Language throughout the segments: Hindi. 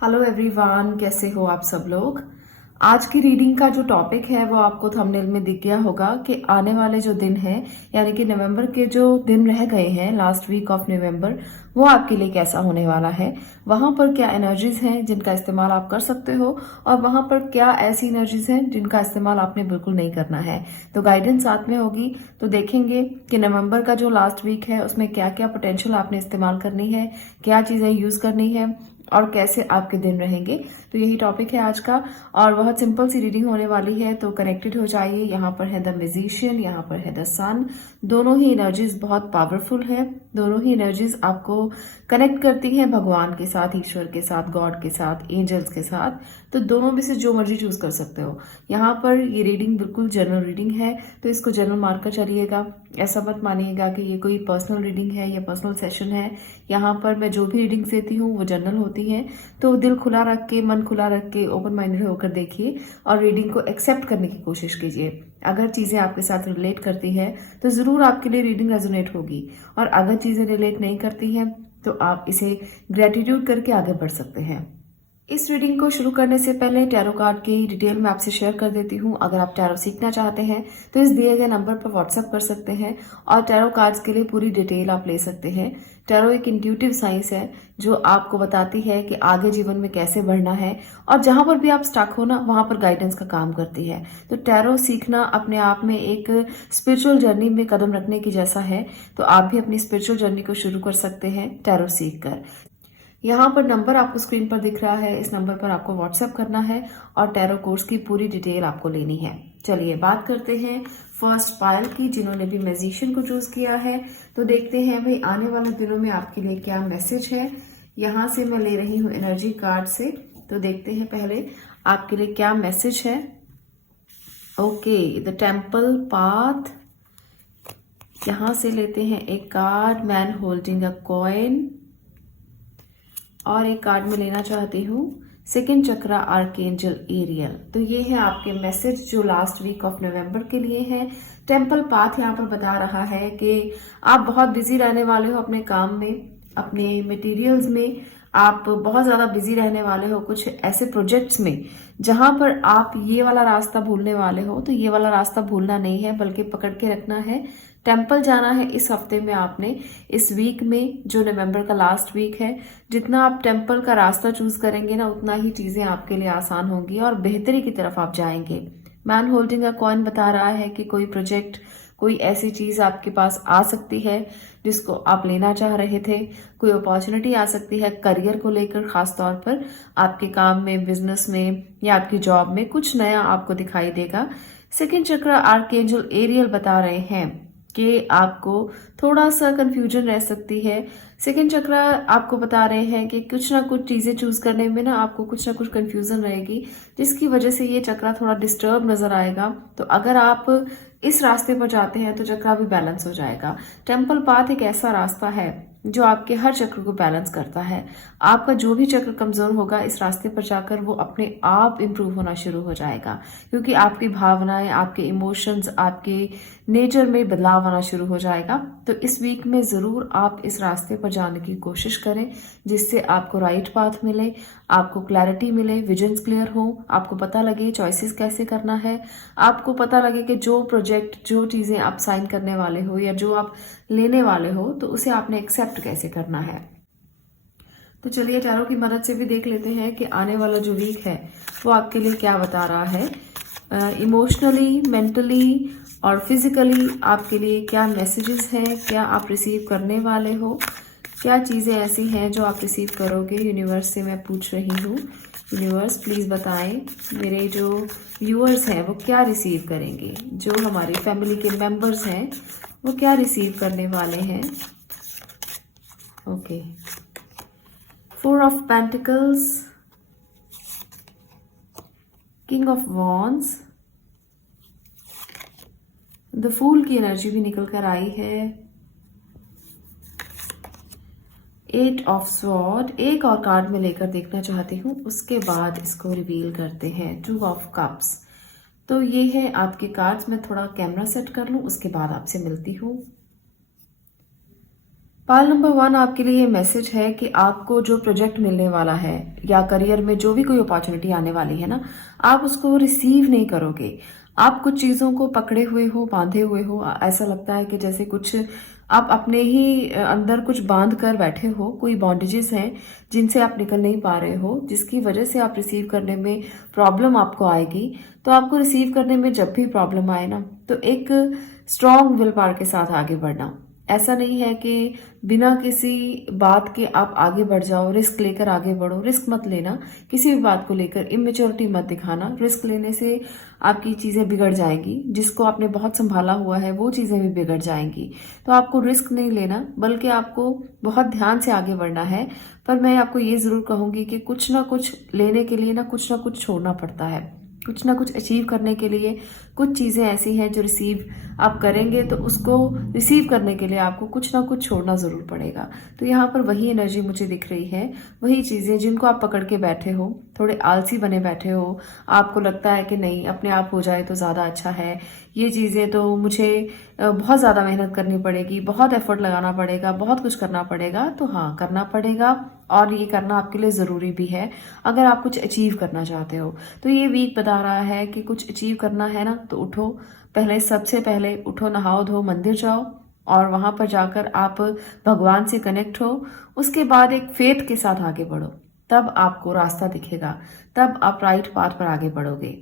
हेलो एवरीवन, कैसे हो आप सब लोग। आज की रीडिंग का जो टॉपिक है वो आपको थंबनेल में दिख गया होगा कि आने वाले जो दिन है यानी कि नवंबर के जो दिन रह गए हैं, लास्ट वीक ऑफ नवंबर, वो आपके लिए कैसा होने वाला है। वहां पर क्या एनर्जीज हैं जिनका इस्तेमाल आप कर सकते हो और वहां पर क्या ऐसी एनर्जीज हैं जिनका इस्तेमाल आपने बिल्कुल नहीं करना है। तो गाइडेंस साथ में होगी, तो देखेंगे कि नवंबर का जो लास्ट वीक है उसमें क्या क्या पोटेंशियल आपने इस्तेमाल करनी है, क्या चीजें यूज करनी है और कैसे आपके दिन रहेंगे। तो यही टॉपिक है आज का और बहुत सिंपल सी रीडिंग होने वाली है, तो कनेक्टेड हो जाइए। यहाँ पर है द म्यूजिशियन, यहाँ पर है द सन। दोनों ही एनर्जीज बहुत पावरफुल है, दोनों ही एनर्जीज आपको कनेक्ट करती हैं भगवान के साथ, ईश्वर के साथ, गॉड के साथ, एंजल्स के साथ। तो दोनों में से जो मर्जी चूज कर सकते हो। यहाँ पर ये रीडिंग बिल्कुल जनरल रीडिंग है, तो इसको जनरल मानकर चलिएगा। ऐसा मत मानिएगा कि ये कोई पर्सनल रीडिंग है या पर्सनल सेशन है। यहाँ पर मैं जो भी रीडिंग देती हूँ वो जनरल होती है, तो दिल खुला रख के, मन खुला रख के, ओपन माइंडेड होकर देखिए और रीडिंग को एक्सेप्ट करने की कोशिश कीजिए। अगर चीजें आपके साथ रिलेट करती है तो जरूर आपके लिए रीडिंग रेजोनेट होगी, और अगर चीजें रिलेट नहीं करती हैं तो आप इसे ग्रेटिट्यूड करके आगे बढ़ सकते हैं। इस रीडिंग को शुरू करने से पहले टैरो कार्ड की डिटेल मैं आपसे शेयर कर देती हूँ। अगर आप टैरो सीखना चाहते हैं तो इस दिए गए नंबर पर व्हाट्सएप कर सकते हैं और टैरो कार्ड्स के लिए पूरी डिटेल आप ले सकते हैं। टैरो एक इंट्यूटिव साइंस है जो आपको बताती है कि आगे जीवन में कैसे बढ़ना है, और जहां पर भी आप स्टक हो ना वहां पर गाइडेंस का काम करती है। तो टैरो सीखना अपने आप में एक स्पिरिचुअल जर्नी में कदम रखने की जैसा है, तो आप भी अपनी स्पिरिचुअल जर्नी को शुरू कर सकते हैं टैरो सीख कर। यहाँ पर नंबर आपको स्क्रीन पर दिख रहा है, इस नंबर पर आपको व्हाट्सएप करना है और टैरो कोर्स की पूरी डिटेल आपको लेनी है। चलिए बात करते हैं फर्स्ट पायल की, जिन्होंने भी मैजिशियन को चूज किया है। तो देखते हैं भाई आने वाले दिनों में आपके लिए क्या मैसेज है। यहाँ से मैं ले रही हूँ एनर्जी कार्ड से, तो देखते हैं पहले आपके लिए क्या मैसेज है। Okay, the temple path. यहाँ से लेते हैं एक card, man holding a coin, और एक कार्ड में लेना चाहती हूँ सेकंड चक्रा आर्कएंजल एरियल। तो ये है आपके मैसेज जो लास्ट वीक ऑफ नवंबर के लिए है। टेम्पल पाथ यहाँ पर बता रहा है कि आप बहुत बिजी रहने वाले हो अपने काम में, अपने मटेरियल्स में। आप बहुत ज्यादा बिजी रहने वाले हो कुछ ऐसे प्रोजेक्ट्स में जहां पर आप ये वाला रास्ता भूलने वाले हो। तो ये वाला रास्ता भूलना नहीं है बल्कि पकड़ के रखना है। टेम्पल जाना है इस हफ्ते में आपने, इस वीक में जो नवंबर का लास्ट वीक है। जितना आप टेम्पल का रास्ता चूज करेंगे ना उतना ही चीजें आपके लिए आसान होंगी और बेहतरी की तरफ आप जाएंगे। मैन होल्डिंग अ कॉइन बता रहा है कि कोई प्रोजेक्ट, कोई ऐसी चीज आपके पास आ सकती है जिसको आप लेना चाह रहे थे। कोई अपॉर्चुनिटी आ सकती है करियर को लेकर, खास तौर पर आपके काम में, बिजनेस में या आपकी जॉब में कुछ नया आपको दिखाई देगा। सेकंड चक्र आर्कएंजल एरियल बता रहे हैं कि आपको थोड़ा सा कंफ्यूजन रह सकती है। सेकंड चक्र आपको बता रहे हैं कि कुछ ना कुछ चीजें चूज करने में ना आपको कुछ ना कुछ कंफ्यूजन रहेगी, जिसकी वजह से ये चक्र थोड़ा डिस्टर्ब नजर आएगा। तो अगर आप इस रास्ते पर जाते हैं तो चक्र भी बैलेंस हो जाएगा। टेम्पल पाथ एक ऐसा रास्ता है जो आपके हर चक्र को बैलेंस करता है। आपका जो भी चक्र कमजोर होगा इस रास्ते पर जाकर वो अपने आप इंप्रूव होना शुरू हो जाएगा, क्योंकि आपकी भावनाएं, आपके इमोशंस, आपके नेचर में बदलाव आना शुरू हो जाएगा। तो इस वीक में जरूर आप इस रास्ते पर जाने की कोशिश करें जिससे आपको राइट पाथ मिले, आपको क्लैरिटी मिले, विजन्स क्लियर हो, आपको पता लगे चॉइसेस कैसे करना है, आपको पता लगे कि जो प्रोजेक्ट, जो चीजें आप साइन करने वाले हो या जो आप लेने वाले हो तो उसे आपने एक्सेप्ट कैसे करना है। तो चलिए टैरो की मदद से भी देख लेते हैं कि आने वाला जो वीक है वो आपके लिए क्या बता रहा है। इमोशनली, मेंटली और फिजिकली आपके लिए क्या मैसेजेस हैं, क्या आप रिसीव करने वाले हो, क्या चीजें ऐसी हैं जो आप रिसीव करोगे। यूनिवर्स से मैं पूछ रही हूँ, यूनिवर्स प्लीज बताएं मेरे जो व्यूअर्स हैं वो क्या रिसीव करेंगे, जो हमारी फैमिली के मेंबर्स हैं वो क्या रिसीव करने वाले हैं। Okay, 4 of pentacles, king of wands, the fool की एनर्जी भी निकल कर आई है, 8 ऑफ स्वॉर्ड। एक और कार्ड में लेकर देखना चाहती हूँ, उसके बाद इसको रिवील करते हैं, 2 ऑफ कप्स। तो ये है आपके कार्ड्स। मैं थोड़ा कैमरा सेट कर लूं, उसके बाद आपसे मिलती हूँ। पाल नंबर 1 आपके लिए ये मैसेज है कि आपको जो प्रोजेक्ट मिलने वाला है या करियर में जो भी कोई अपॉर्चुनिटी आने वाली है ना, आप उसको रिसीव नहीं करोगे। आप कुछ चीज़ों को पकड़े हुए हो, बांधे हुए हो। ऐसा लगता है कि जैसे कुछ आप अपने ही अंदर कुछ बांध कर बैठे हो, कोई बॉन्डेजेस हैं जिनसे आप निकल नहीं पा रहे हो, जिसकी वजह से आप रिसीव करने में प्रॉब्लम आपको आएगी। तो आपको रिसीव करने में जब भी प्रॉब्लम आए ना, तो एक स्ट्रॉन्ग विल पावर के साथ आगे बढ़ना। ऐसा नहीं है कि बिना किसी बात के आप आगे बढ़ जाओ, रिस्क लेकर आगे बढ़ो। रिस्क मत लेना, किसी भी बात को लेकर इमेच्योरिटी मत दिखाना। रिस्क लेने से आपकी चीज़ें बिगड़ जाएंगी, जिसको आपने बहुत संभाला हुआ है वो चीज़ें भी बिगड़ जाएंगी। तो आपको रिस्क नहीं लेना, बल्कि आपको बहुत ध्यान से आगे बढ़ना है। पर मैं आपको ये ज़रूर कहूँगी कि कुछ ना कुछ लेने के लिए ना कुछ छोड़ना पड़ता है। कुछ ना कुछ अचीव करने के लिए कुछ चीज़ें ऐसी हैं जो रिसीव आप करेंगे, तो उसको रिसीव करने के लिए आपको कुछ ना कुछ छोड़ना ज़रूर पड़ेगा। तो यहाँ पर वही एनर्जी मुझे दिख रही है, वही चीज़ें जिनको आप पकड़ के बैठे हो, थोड़े आलसी बने बैठे हो। आपको लगता है कि नहीं, अपने आप हो जाए तो ज़्यादा अच्छा है। ये चीज़ें तो मुझे बहुत ज़्यादा मेहनत करनी पड़ेगी, बहुत एफर्ट लगाना पड़ेगा, बहुत कुछ करना पड़ेगा। तो हाँ, करना पड़ेगा, और ये करना आपके लिए ज़रूरी भी है अगर आप कुछ अचीव करना चाहते हो। तो ये वीक बता रहा है कि कुछ अचीव करना है ना, तो उठो। सबसे पहले उठो, नहाओ धो, मंदिर जाओ और वहां पर जाकर आप भगवान से कनेक्ट हो। उसके बाद एक फेथ के साथ आगे बढ़ो, तब आपको रास्ता दिखेगा, तब आप राइट पाथ पर आगे बढ़ोगे।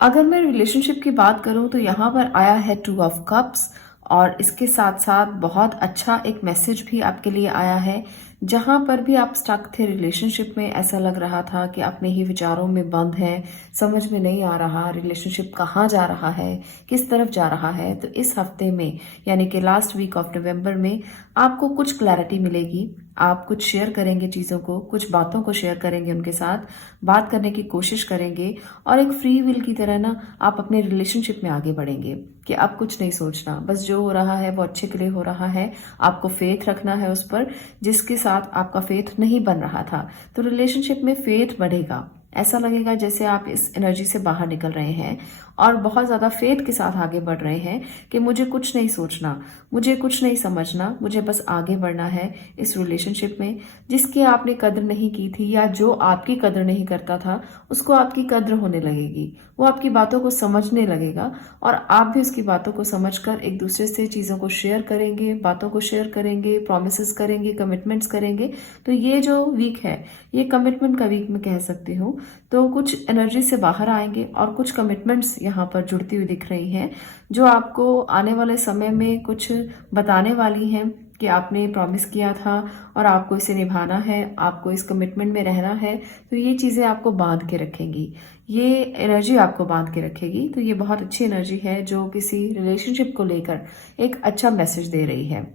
अगर मैं रिलेशनशिप की बात करूं तो यहाँ पर आया है 2 ऑफ कप्स, और इसके साथ साथ बहुत अच्छा एक मैसेज भी आपके लिए आया है। जहां पर भी आप स्टक थे रिलेशनशिप में, ऐसा लग रहा था कि अपने ही विचारों में बंद हैं, समझ में नहीं आ रहा रिलेशनशिप कहाँ जा रहा है, किस तरफ जा रहा है। तो इस हफ्ते में, यानी कि लास्ट वीक ऑफ नवंबर में, आपको कुछ क्लैरिटी मिलेगी। आप कुछ शेयर करेंगे चीज़ों को, कुछ बातों को शेयर करेंगे, उनके साथ बात करने की कोशिश करेंगे, और एक फ्री विल की तरह ना आप अपने रिलेशनशिप में आगे बढ़ेंगे कि अब कुछ नहीं सोचना, बस जो हो रहा है वो अच्छे के लिए हो रहा है। आपको फेथ रखना है उस पर जिसके साथ आपका फेथ नहीं बन रहा था। तो रिलेशनशिप में फेथ बढ़ेगा। ऐसा लगेगा जैसे आप इस एनर्जी से बाहर निकल रहे हैं और बहुत ज़्यादा फेथ के साथ आगे बढ़ रहे हैं कि मुझे कुछ नहीं सोचना, मुझे कुछ नहीं समझना, मुझे बस आगे बढ़ना है इस रिलेशनशिप में। जिसकी आपने कद्र नहीं की थी या जो आपकी कद्र नहीं करता था, उसको आपकी कद्र होने लगेगी। वो आपकी बातों को समझने लगेगा और आप भी उसकी बातों को समझकर एक दूसरे से चीज़ों को शेयर करेंगे, बातों को शेयर करेंगे, प्रॉमिसेस करेंगे, कमिटमेंट्स करेंगे। तो ये जो वीक है, ये कमिटमेंट का वीक मैं कह सकती हूँ। तो कुछ एनर्जी से बाहर आएंगे और कुछ कमिटमेंट्स यहाँ पर जुड़ती हुई दिख रही हैं, जो आपको आने वाले समय में कुछ बताने वाली हैं कि आपने प्रॉमिस किया था और आपको इसे निभाना है, आपको इस कमिटमेंट में रहना है। तो ये चीज़ें आपको बांध के रखेंगी, ये एनर्जी आपको बांध के रखेगी। तो ये बहुत अच्छी एनर्जी है जो किसी रिलेशनशिप को लेकर एक अच्छा मैसेज दे रही है।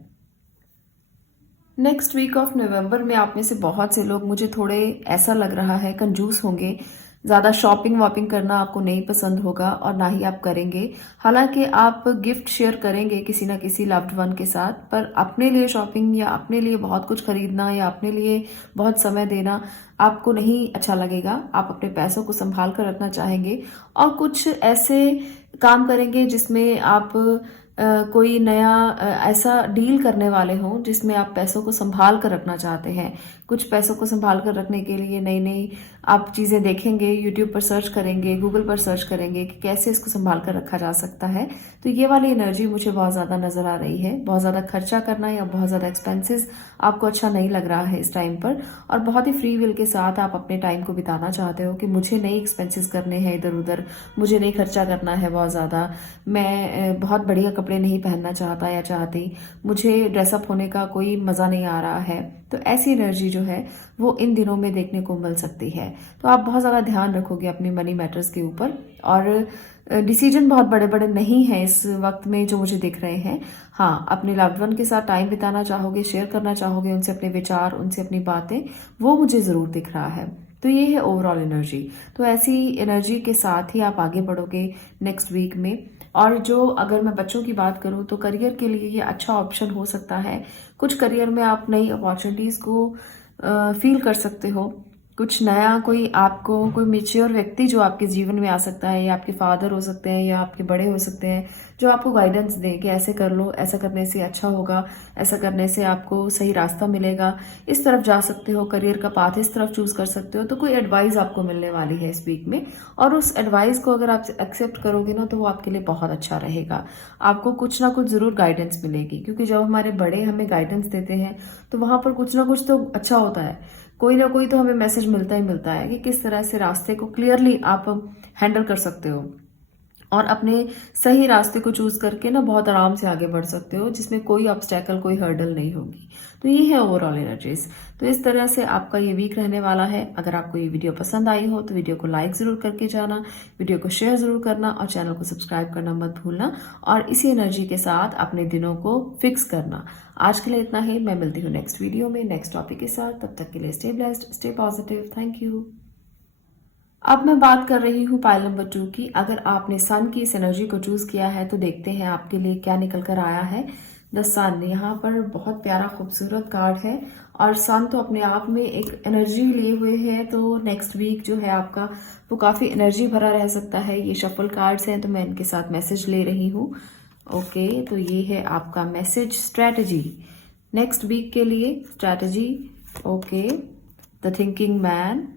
नेक्स्ट वीक ऑफ नवंबर में आप में से बहुत से लोग, मुझे थोड़े ऐसा लग रहा है, कंजूस होंगे। ज़्यादा शॉपिंग वॉपिंग करना आपको नहीं पसंद होगा और ना ही आप करेंगे। हालांकि आप गिफ्ट शेयर करेंगे किसी ना किसी लव्ड वन के साथ, पर अपने लिए शॉपिंग या अपने लिए बहुत कुछ खरीदना या अपने लिए बहुत समय देना आपको नहीं अच्छा लगेगा। आप अपने पैसों को संभाल कर रखना चाहेंगे और कुछ ऐसे काम करेंगे जिसमें आप कोई नया ऐसा डील करने वाले हों जिसमें आप पैसों को संभाल कर रखना चाहते हैं। कुछ पैसों को संभाल कर रखने के लिए नई नई आप चीज़ें देखेंगे, यूट्यूब पर सर्च करेंगे, गूगल पर सर्च करेंगे कि कैसे इसको संभाल कर रखा जा सकता है। तो ये वाली एनर्जी मुझे बहुत ज़्यादा नज़र आ रही है। बहुत ज़्यादा खर्चा करना या बहुत ज़्यादा एक्सपेंसेस आपको अच्छा नहीं लग रहा है इस टाइम पर, और बहुत ही फ्री विल के साथ आप अपने टाइम को बिताना चाहते हो कि मुझे नहीं एक्सपेंसेस करने हैं इधर उधर, मुझे नहीं खर्चा करना है बहुत ज़्यादा, मैं बहुत बढ़िया कपड़े नहीं पहनना चाहता या चाहती, मुझे ड्रेसअप होने का कोई मज़ा नहीं आ रहा है। तो ऐसी एनर्जी जो है वो इन दिनों में देखने को मिल सकती है। तो आप बहुत ज़्यादा ध्यान रखोगे अपनी मनी मैटर्स के ऊपर, और डिसीजन बहुत बड़े बड़े नहीं हैं इस वक्त में जो मुझे दिख रहे हैं। हाँ, अपने लव्ड वन के साथ टाइम बिताना चाहोगे, शेयर करना चाहोगे उनसे अपने विचार, उनसे अपनी बातें, वो मुझे ज़रूर दिख रहा है। तो ये है ओवरऑल एनर्जी। तो ऐसी एनर्जी के साथ ही आप आगे बढ़ोगे नेक्स्ट वीक में। और जो, अगर मैं बच्चों की बात करूं तो करियर के लिए ये अच्छा ऑप्शन हो सकता है। कुछ करियर में आप नई अपॉर्चुनिटीज़ को फील कर सकते हो, कुछ नया कोई आपको कोई मैच्योर व्यक्ति जो आपके जीवन में आ सकता है, या आपके फादर हो सकते हैं या आपके बड़े हो सकते हैं, जो आपको गाइडेंस दे कि ऐसे कर लो, ऐसा करने से अच्छा होगा, ऐसा करने से आपको सही रास्ता मिलेगा, इस तरफ जा सकते हो, करियर का पाथ इस तरफ चूज कर सकते हो। तो कोई एडवाइस आपको मिलने वाली है इस वीक में, और उस एडवाइस को अगर आप एक्सेप्ट करोगे ना तो वो आपके लिए बहुत अच्छा रहेगा। आपको कुछ ना कुछ जरूर गाइडेंस मिलेगी, क्योंकि जब हमारे बड़े हमें गाइडेंस देते हैं तो वहां पर कुछ ना कुछ तो अच्छा होता है। कोई ना कोई तो हमें मैसेज मिलता ही मिलता है कि किस तरह से रास्ते को क्लियरली आप हैंडल कर सकते हो और अपने सही रास्ते को चूज करके ना बहुत आराम से आगे बढ़ सकते हो, जिसमें कोई ऑब्स्टेकल, कोई हर्डल नहीं होगी। तो ये है ओवरऑल एनर्जीज। तो इस तरह से आपका ये वीक रहने वाला है। अगर आपको ये वीडियो पसंद आई हो तो वीडियो को लाइक जरूर करके जाना, वीडियो को शेयर जरूर करना और चैनल को सब्सक्राइब करना मत भूलना, और इसी एनर्जी के साथ अपने दिनों को फिक्स करना। आज के लिए इतना ही। मैं मिलती हूँ नेक्स्ट वीडियो में नेक्स्ट टॉपिक के साथ। तब तक के लिए stay blessed, stay positive. Thank you. अब मैं बात कर रही हूँ पाइल नंबर 2 की। अगर आपने सन की इस एनर्जी को चूज किया है तो देखते हैं आपके लिए क्या निकल कर आया है। द सन, यहाँ पर बहुत प्यारा खूबसूरत कार्ड है, और सन तो अपने आप में एक एनर्जी लिए हुए है। तो नेक्स्ट वीक जो है आपका वो काफी एनर्जी भरा रह सकता है। ये शफल कार्ड्स हैं तो मैं इनके साथ मैसेज ले रही हूँ। ओके, तो ये है आपका मैसेज स्ट्रेटजी नेक्स्ट वीक के लिए। Strategy, okay, the thinking man,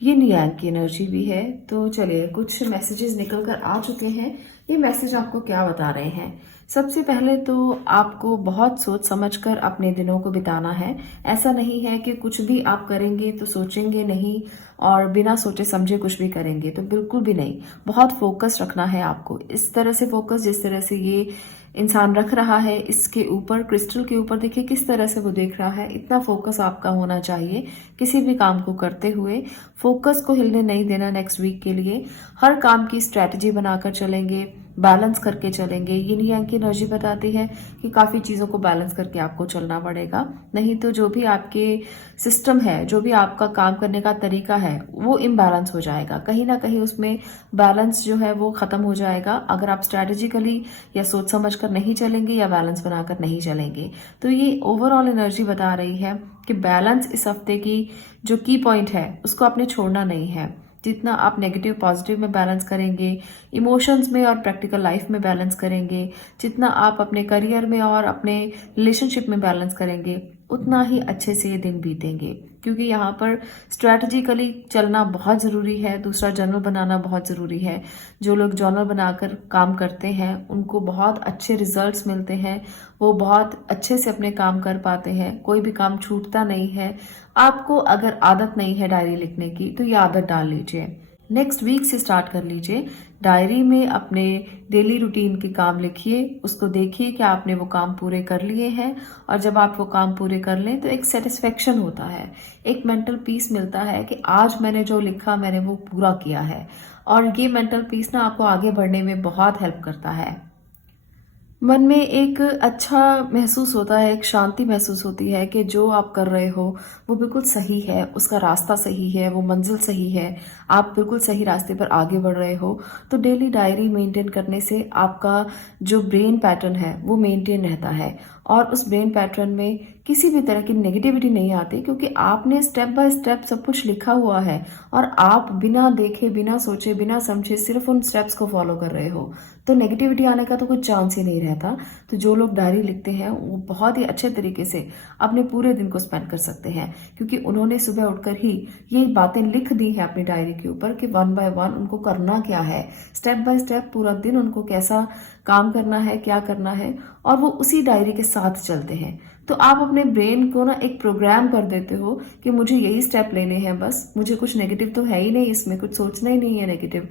yin yang की एनर्जी भी है। तो चलिए, कुछ मैसेजेस निकल कर आ चुके हैं। ये मैसेज आपको क्या बता रहे हैं? सबसे पहले तो आपको बहुत सोच समझकर अपने दिनों को बिताना है। ऐसा नहीं है कि कुछ भी आप करेंगे तो सोचेंगे नहीं और बिना सोचे समझे कुछ भी करेंगे, तो बिल्कुल भी नहीं। बहुत फोकस रखना है आपको, इस तरह से फोकस जिस तरह से ये इंसान रख रहा है इसके ऊपर, क्रिस्टल के ऊपर। देखिए किस तरह से वो देख रहा है, इतना फोकस आपका होना चाहिए किसी भी काम को करते हुए। फोकस को हिलने नहीं देना नेक्स्ट वीक के लिए। हर काम की स्ट्रैटेजी बनाकर चलेंगे, बैलेंस करके चलेंगे। यिन यांग की एनर्जी बताती है कि काफी चीजों को बैलेंस करके आपको चलना पड़ेगा, नहीं तो जो भी आपके सिस्टम है, जो भी आपका काम करने का तरीका है, वो इम्बैलेंस हो जाएगा। कहीं ना कहीं उसमें बैलेंस जो है वो खत्म हो जाएगा अगर आप स्ट्रैटेजिकली या सोच समझ कर नहीं चलेंगे या बैलेंस बनाकर नहीं चलेंगे। तो ये ओवरऑल एनर्जी बता रही है कि बैलेंस इस हफ्ते की जो की पॉइंट है उसको आपने छोड़ना नहीं है। जितना आप नेगेटिव पॉजिटिव में बैलेंस करेंगे, इमोशंस में और प्रैक्टिकल लाइफ में बैलेंस करेंगे, जितना आप अपने करियर में और अपने रिलेशनशिप में बैलेंस करेंगे, उतना ही अच्छे से ये दिन बीतेंगे। क्योंकि यहाँ पर स्ट्रैटेजिकली चलना बहुत जरूरी है। दूसरा, जर्नल बनाना बहुत जरूरी है। जो लोग जर्नल बनाकर काम करते हैं उनको बहुत अच्छे रिजल्ट्स मिलते हैं, वो बहुत अच्छे से अपने काम कर पाते हैं, कोई भी काम छूटता नहीं है। आपको अगर आदत नहीं है डायरी लिखने की तो ये आदत डाल लीजिए। नेक्स्ट वीक से स्टार्ट कर लीजिए। डायरी में अपने डेली रूटीन के काम लिखिए, उसको देखिए कि आपने वो काम पूरे कर लिए हैं, और जब आप वो काम पूरे कर लें तो एक सेटिस्फेक्शन होता है, एक मेंटल पीस मिलता है कि आज मैंने जो लिखा मैंने वो पूरा किया है। और ये मेंटल पीस ना आपको आगे बढ़ने में बहुत हेल्प करता है। मन में एक अच्छा महसूस होता है, एक शांति महसूस होती है कि जो आप कर रहे हो वो बिल्कुल सही है, उसका रास्ता सही है, वो मंजिल सही है, आप बिल्कुल सही रास्ते पर आगे बढ़ रहे हो। तो डेली डायरी मेंटेन करने से आपका जो ब्रेन पैटर्न है वो मेंटेन रहता है, और उस ब्रेन पैटर्न में किसी भी तरह की नेगेटिविटी नहीं आती, क्योंकि आपने स्टेप बाय स्टेप सब कुछ लिखा हुआ है और आप बिना देखे, बिना सोचे, बिना समझे सिर्फ उन स्टेप्स को फॉलो कर रहे हो। तो नेगेटिविटी आने का तो कुछ चांस ही नहीं रहता। तो जो लोग डायरी लिखते हैं वो बहुत ही अच्छे तरीके से अपने पूरे दिन को स्पेंड कर सकते हैं, क्योंकि उन्होंने सुबह उठकर ही ये बातें लिख दी हैं अपनी डायरी के ऊपर कि 1 बाय 1 उनको करना क्या है, स्टेप बाय स्टेप पूरा दिन उनको कैसा काम करना है, क्या करना है, और वो उसी डायरी के साथ चलते हैं। तो आप अपने ब्रेन को ना एक प्रोग्राम कर देते हो कि मुझे यही स्टेप लेने हैं, बस मुझे कुछ नेगेटिव तो है ही नहीं, इसमें कुछ सोचना ही नहीं है नेगेटिव।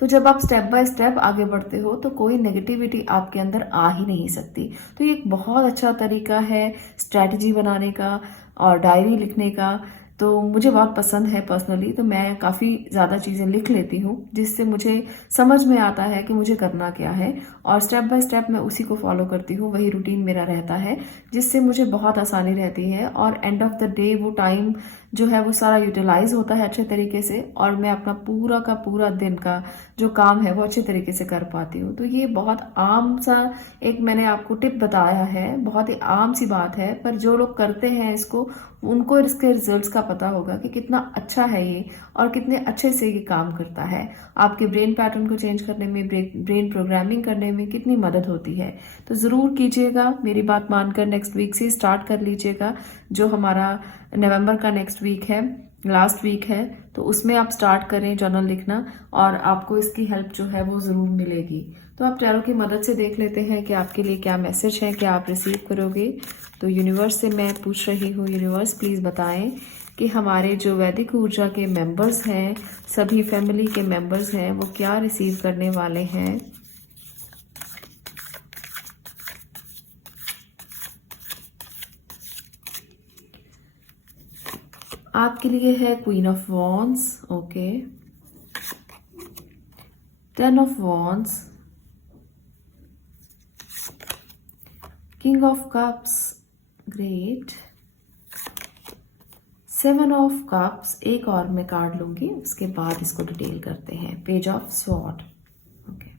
तो जब आप स्टेप बाय स्टेप आगे बढ़ते हो तो कोई नेगेटिविटी आपके अंदर आ ही नहीं सकती। तो ये एक बहुत अच्छा तरीका है स्ट्रैटेजी बनाने का और डायरी लिखने का। तो मुझे बहुत पसंद है पर्सनली, तो मैं काफ़ी ज़्यादा चीज़ें लिख लेती हूँ जिससे मुझे समझ में आता है कि मुझे करना क्या है, और स्टेप बाय स्टेप मैं उसी को फॉलो करती हूँ। वही रूटीन मेरा रहता है जिससे मुझे बहुत आसानी रहती है, और एंड ऑफ द डे वो टाइम जो है वो सारा यूटिलाइज होता है अच्छे तरीके से, और मैं अपना पूरा का पूरा दिन का जो काम है वो अच्छे तरीके से कर पाती हूँ। तो ये बहुत आम सा एक मैंने आपको टिप बताया है, बहुत ही आम सी बात है, पर जो लोग करते हैं इसको उनको इसके रिजल्ट्स का पता होगा कि कितना अच्छा है ये और कितने अच्छे से ये काम करता है। आपके ब्रेन पैटर्न को चेंज करने में, ब्रेन प्रोग्रामिंग करने में कितनी मदद होती है। तो ज़रूर कीजिएगा, मेरी बात मानकर नेक्स्ट वीक से स्टार्ट कर लीजिएगा। जो हमारा नवंबर का नेक्स्ट वीक है, लास्ट वीक है, तो उसमें आप स्टार्ट करें जर्नल लिखना, और आपको इसकी हेल्प जो है वो ज़रूर मिलेगी। तो आप टैरो की मदद से देख लेते हैं कि आपके लिए क्या मैसेज है, क्या आप रिसीव करोगे। तो यूनिवर्स से मैं पूछ रही हूँ, यूनिवर्स प्लीज़ बताएं कि हमारे जो वैदिक ऊर्जा के मेंबर्स हैं, सभी फैमिली के मेंबर्स हैं, वो क्या रिसीव करने वाले हैं। आपके लिए है queen of wands, okay, 10 of wands, king of cups, great, 7 of cups. एक और मैं कार्ड लूंगी, उसके बाद इसको डिटेल करते हैं। Page of sword, okay.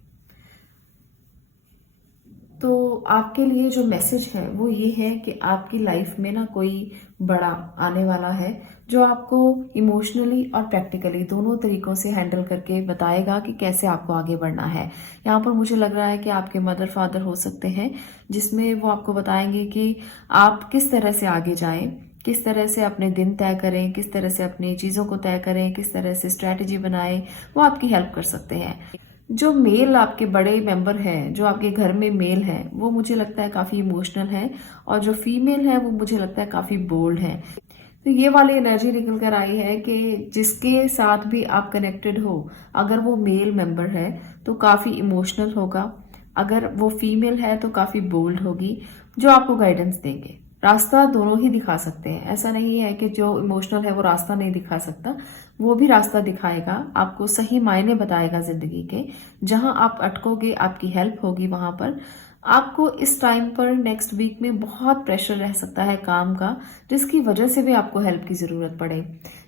तो आपके लिए जो मैसेज है वो ये है कि आपकी लाइफ में ना कोई बड़ा आने वाला है जो आपको इमोशनली और प्रैक्टिकली दोनों तरीकों से हैंडल करके बताएगा कि कैसे आपको आगे बढ़ना है। यहाँ पर मुझे लग रहा है कि आपके मदर फादर हो सकते हैं, जिसमें वो आपको बताएंगे कि आप किस तरह से आगे जाएं, किस तरह से अपने दिन तय करें, किस तरह से अपनी चीज़ों को तय करें, किस तरह से स्ट्रैटेजी बनाएं। वो आपकी हेल्प कर सकते हैं। जो मेल आपके बड़े मेंबर हैं, जो आपके घर में मेल है, वो मुझे लगता है काफ़ी इमोशनल है, और जो फीमेल है वो मुझे लगता है काफ़ी बोल्ड है। तो ये वाली एनर्जी निकल कर आई है कि जिसके साथ भी आप कनेक्टेड हो, अगर वो मेल मेंबर है तो काफ़ी इमोशनल होगा, अगर वो फीमेल है तो काफ़ी बोल्ड होगी, जो आपको गाइडेंस देंगे। रास्ता दोनों ही दिखा सकते हैं, ऐसा नहीं है कि जो इमोशनल है वो रास्ता नहीं दिखा सकता, वो भी रास्ता दिखाएगा, आपको सही मायने बताएगा जिंदगी के। जहां आप अटकोगे, आपकी हेल्प होगी वहां पर। आपको इस टाइम पर नेक्स्ट वीक में बहुत प्रेशर रह सकता है काम का, जिसकी वजह से भी आपको हेल्प की ज़रूरत पड़े।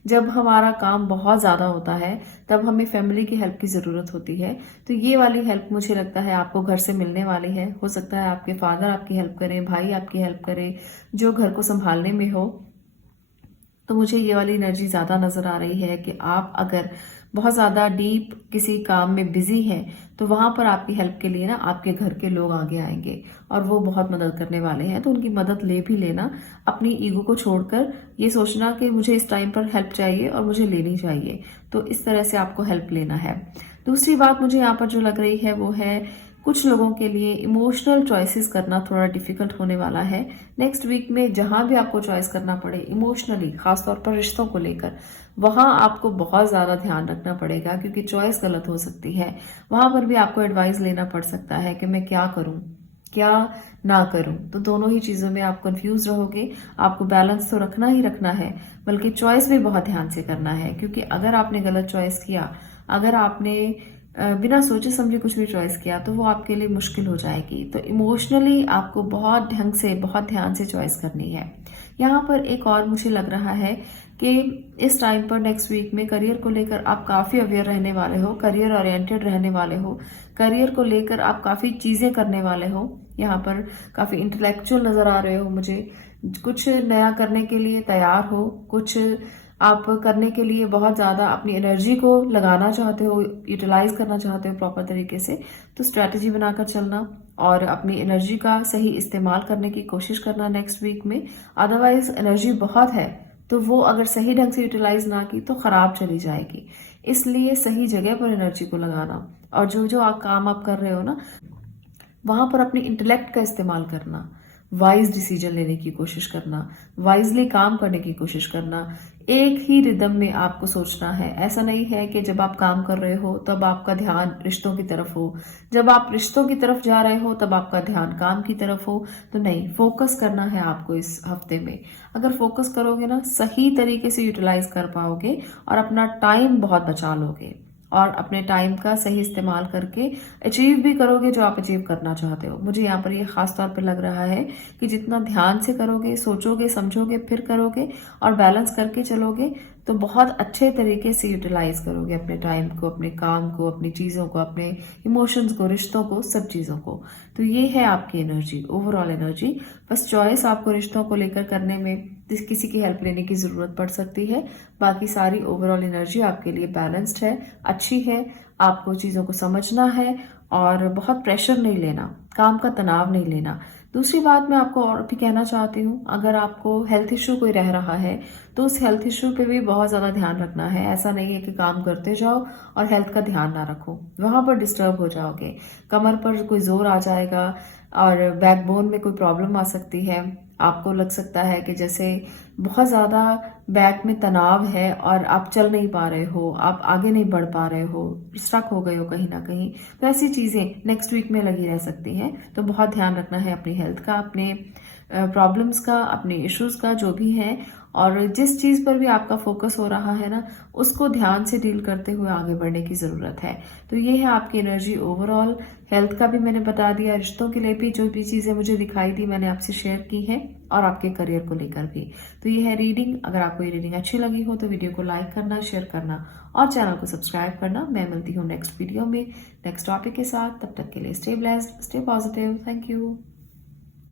जब हमारा काम बहुत ज़्यादा होता है तब हमें फैमिली की हेल्प की ज़रूरत होती है। तो ये वाली हेल्प मुझे लगता है आपको घर से मिलने वाली है। हो सकता है आपके फादर आपकी हेल्प करें, भाई आपकी हेल्प करें, जो घर को संभालने में हो। तो मुझे ये वाली एनर्जी ज़्यादा नज़र आ रही है कि आप अगर बहुत ज़्यादा डीप किसी काम में बिजी हैं तो वहां पर आपकी हेल्प के लिए ना आपके घर के लोग आगे आएंगे और वो बहुत मदद करने वाले हैं। तो उनकी मदद ले भी लेना, अपनी ईगो को छोड़कर ये सोचना कि मुझे इस टाइम पर हेल्प चाहिए और मुझे लेनी चाहिए। तो इस तरह से आपको हेल्प लेना है। दूसरी बात मुझे यहाँ पर जो लग रही है वो है कुछ लोगों के लिए इमोशनल चॉइसेस करना थोड़ा डिफिकल्ट होने वाला है नेक्स्ट वीक में। जहां भी आपको चॉइस करना पड़े इमोशनली, खासतौर पर रिश्तों को लेकर, वहां आपको बहुत ज्यादा ध्यान रखना पड़ेगा क्योंकि चॉइस गलत हो सकती है। वहां पर भी आपको एडवाइस लेना पड़ सकता है कि मैं क्या करूं, क्या ना करूं। तो दोनों ही चीजों में आप कंफ्यूज रहोगे। आपको बैलेंस तो रखना ही रखना है, बल्कि चॉइस भी बहुत ध्यान से करना है, क्योंकि अगर आपने गलत चॉइस किया, अगर आपने बिना सोचे समझे कुछ भी चॉइस किया, तो वो आपके लिए मुश्किल हो जाएगी। तो इमोशनली आपको बहुत ढंग से, बहुत ध्यान से चॉइस करनी है। यहाँ पर एक और मुझे लग रहा है कि इस टाइम पर नेक्स्ट वीक में करियर को लेकर आप काफी अवेयर रहने वाले हो, करियर ओरिएंटेड रहने वाले हो, करियर को लेकर आप काफी चीजें करने वाले हो। यहाँ पर काफी इंटेलेक्चुअल नजर आ रहे हो मुझे, कुछ नया करने के लिए तैयार हो, कुछ आप करने के लिए बहुत ज्यादा अपनी एनर्जी को लगाना चाहते हो, यूटिलाइज करना चाहते हो प्रॉपर तरीके से। तो स्ट्रैटेजी बनाकर चलना और अपनी एनर्जी का सही इस्तेमाल करने की कोशिश करना नेक्स्ट वीक में। अदरवाइज एनर्जी बहुत है तो वो अगर सही ढंग से यूटिलाइज ना की तो खराब चली जाएगी। इसलिए सही जगह पर एनर्जी को लगाना, और जो जो काम आप कर रहे हो ना, वहां पर अपने इंटेलेक्ट का इस्तेमाल करना, वाइज डिसीजन लेने की कोशिश करना, वाइजली काम करने की कोशिश करना। एक ही रिदम में आपको सोचना है। ऐसा नहीं है कि जब आप काम कर रहे हो तब आपका ध्यान रिश्तों की तरफ हो, जब आप रिश्तों की तरफ जा रहे हो तब आपका ध्यान काम की तरफ हो। तो नहीं, फोकस करना है आपको इस हफ्ते में। अगर फोकस करोगे ना, सही तरीके से यूटिलाइज कर पाओगे और अपना टाइम बहुत बचा लोगे। और अपने टाइम का सही इस्तेमाल करके अचीव भी करोगे जो आप अचीव करना चाहते हो। मुझे यहाँ पर ये खास तौर पे लग रहा है कि जितना ध्यान से करोगे, सोचोगे, समझोगे, फिर करोगे और बैलेंस करके चलोगे तो बहुत अच्छे तरीके से यूटिलाइज करोगे अपने टाइम को, अपने काम को, अपनी चीज़ों को, अपने इमोशंस को, रिश्तों को, सब चीज़ों को। तो ये है आपकी एनर्जी, ओवरऑल एनर्जी। बस चॉइस आपको रिश्तों को लेकर करने में किसी की हेल्प लेने की ज़रूरत पड़ सकती है। बाकी सारी ओवरऑल एनर्जी आपके लिए बैलेंस्ड है, अच्छी है। आपको चीज़ों को समझना है और बहुत प्रेशर नहीं लेना, काम का तनाव नहीं लेना। दूसरी बात मैं आपको और भी कहना चाहती हूँ, अगर आपको हेल्थ इश्यू कोई रह रहा है तो उस हेल्थ इश्यू पे भी बहुत ज़्यादा ध्यान रखना है। ऐसा नहीं है कि काम करते जाओ और हेल्थ का ध्यान ना रखो, वहां पर डिस्टर्ब हो जाओगे। कमर पर कोई जोर आ जाएगा और बैकबोन में कोई प्रॉब्लम आ सकती है। आपको लग सकता है कि जैसे बहुत ज़्यादा बैक में तनाव है और आप चल नहीं पा रहे हो, आप आगे नहीं बढ़ पा रहे हो, स्टक हो गए हो कहीं ना कहीं। तो ऐसी चीज़ें नेक्स्ट वीक में लगी रह सकती हैं। तो बहुत ध्यान रखना है अपनी हेल्थ का, अपने प्रॉब्लम्स का, अपने इश्यूज का जो भी है। और जिस चीज़ पर भी आपका फोकस हो रहा है ना, उसको ध्यान से डील करते हुए आगे बढ़ने की ज़रूरत है। तो ये है आपकी एनर्जी ओवरऑल। हेल्थ का भी मैंने बता दिया, रिश्तों के लिए भी जो भी चीज़ें मुझे दिखाई दी मैंने आपसे शेयर की है, और आपके करियर को लेकर भी। तो ये है रीडिंग। अगर आपको ये रीडिंग अच्छी लगी हो तो वीडियो को लाइक करना, शेयर करना और चैनल को सब्सक्राइब करना। मैं मिलती हूँ नेक्स्ट वीडियो में नेक्स्ट टॉपिक के साथ। तब तक के लिए stay blessed, stay positive. Thank you.